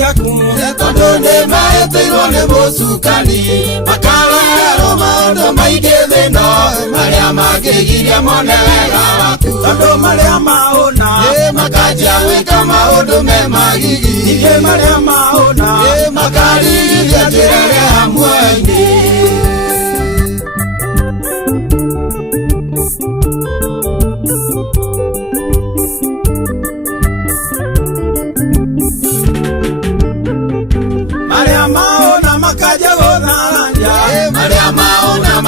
ciaku tondũ nĩmahĩtĩirwo nĩ mũcukani makarehero maũndũ maingĩ thĩno marĩa mangĩgiria mone wega waku tondũ marĩa maũna makanjia gwĩka maũndũ me magigi ningĩ marĩa maũna makarigithia njĩra ĩrĩa hamwe-inĩ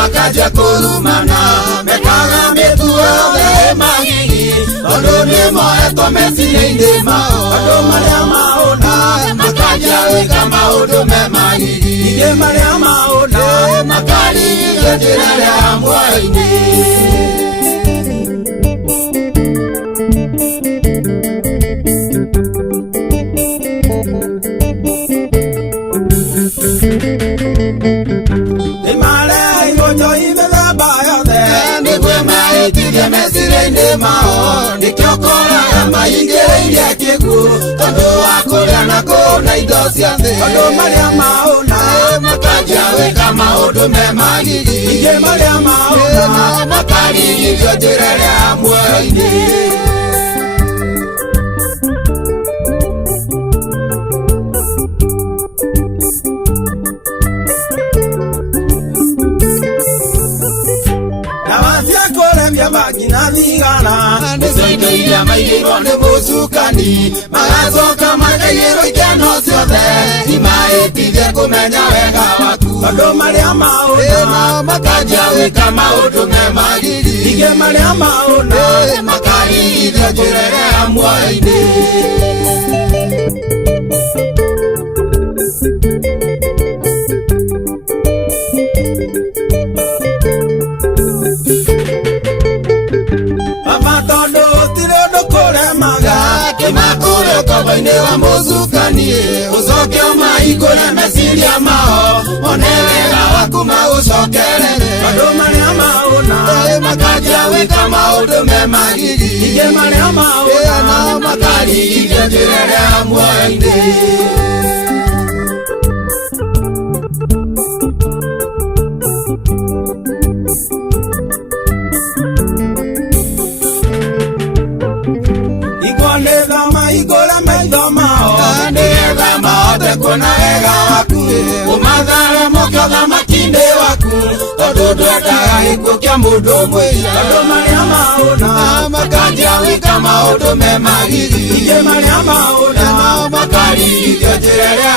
makaja kurumana mekaga mĩtugo yothe magigi tondũ nĩmohetwo meciria-inĩ mao andũ marĩa maũna makaja gwĩka maũndũ me magigi ningĩ marĩa maũna makarigithia njĩra ĩrĩa hamwe-inĩ meciria-inĩ mao nĩkĩo ũkoraga maingĩrĩire kĩguũ tondũ wa kũrĩa na kũna indo cia thĩ andũ marĩa maũna makanjia gwĩka maũndũ me magigi ningĩ marĩa maũna makarigithio njĩra ĩrĩa hamwe-inĩ magina thigara nĩcio indo iria maigĩrwo nĩ mũcukani magacoka makaigĩrwo ikeno ciothe imahĩtithie kũmenya wega waku andũ marĩa maũna makanjia gwĩka maũndũ me magigi ningĩ marĩa maũna makarigithia njĩra ĩrĩa hamwe-inĩ ũkombo-inĩ wa mũcukani ũcoke ũmahingũre meciria mao one wega waku magũcokerere andũ marĩa maũna makanjia gwĩka maũndũ me magigi ningĩ marĩa maũna makarigithia njĩra ĩrĩa hamwe-inĩ nĩgetha mahote kuona wega waku ũmathare mokotha makinde waku tondũ ndwendaga gĩkuũ kĩa mũndũ mũiya andũ marĩa maũna makanjia gwĩka maũndũ me magigi ningĩ marĩa maũna makarigithio njĩra ĩrĩa